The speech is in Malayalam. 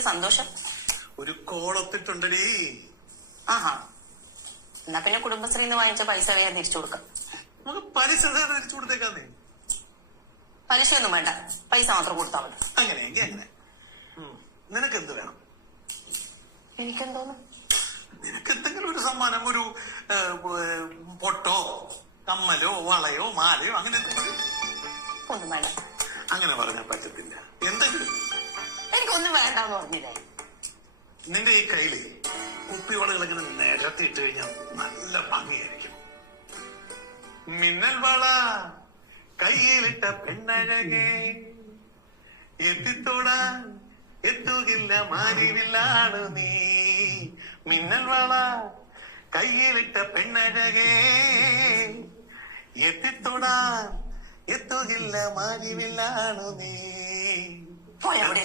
വലിയ സന്തോഷം? ഒരു കോളൊത്തിട്ടുണ്ടടി. ആഹാ, എന്നാ പിന്നെ കുടുംബശ്രീന്ന് വാങ്ങിച്ച പൈസ വേഗം തിരിച്ചു കൊടുക്കാം. നമുക്ക് പലിശ തിരിച്ചു കൊടുത്തേക്കാന്നേ. പലിശയൊന്നും വേണ്ട, പൈസ മാത്രം കൊടുത്താൽ മതി. അങ്ങനെയെങ്കിൽ അങ്ങനെ. നിനക്ക് എന്ത് വേണം? എനിക്കെന്തോന്നു? നിനക്ക് എന്തെങ്കിലും ഒരു സമ്മാനം, ഒരു പൊട്ടോ കമ്മലോ വളയോ മാലയോ അങ്ങനെ എന്തെങ്കിലും. ഒന്നും വേണ്ട. അങ്ങനെ പറഞ്ഞാൽ പറ്റത്തില്ല. എന്തെങ്കിലും. എനിക്കൊന്നും വേണ്ടെന്ന് പറഞ്ഞില്ലേ? നിന്റെ ഈ കയ്യില് കുപ്പിവളകൾ ഇങ്ങനെ നിരത്തിയിട്ട് കഴിഞ്ഞാൽ നല്ല ഭംഗിയായിരിക്കും. മിന്നൽ വള കയ്യിലിട്ട പെണ്ണഴകേ, എത്തിത്തോടാൻ എത്തുകില്ല മാരിവില്ലാണ് നീ. മിന്നൽ വള കയ്യിലിട്ട പെണ്ണഴകേ, എത്തിത്തോടാൻ എത്തുകില്ല മാരിവില്ലാണ് നീ. പോയ അവിടെ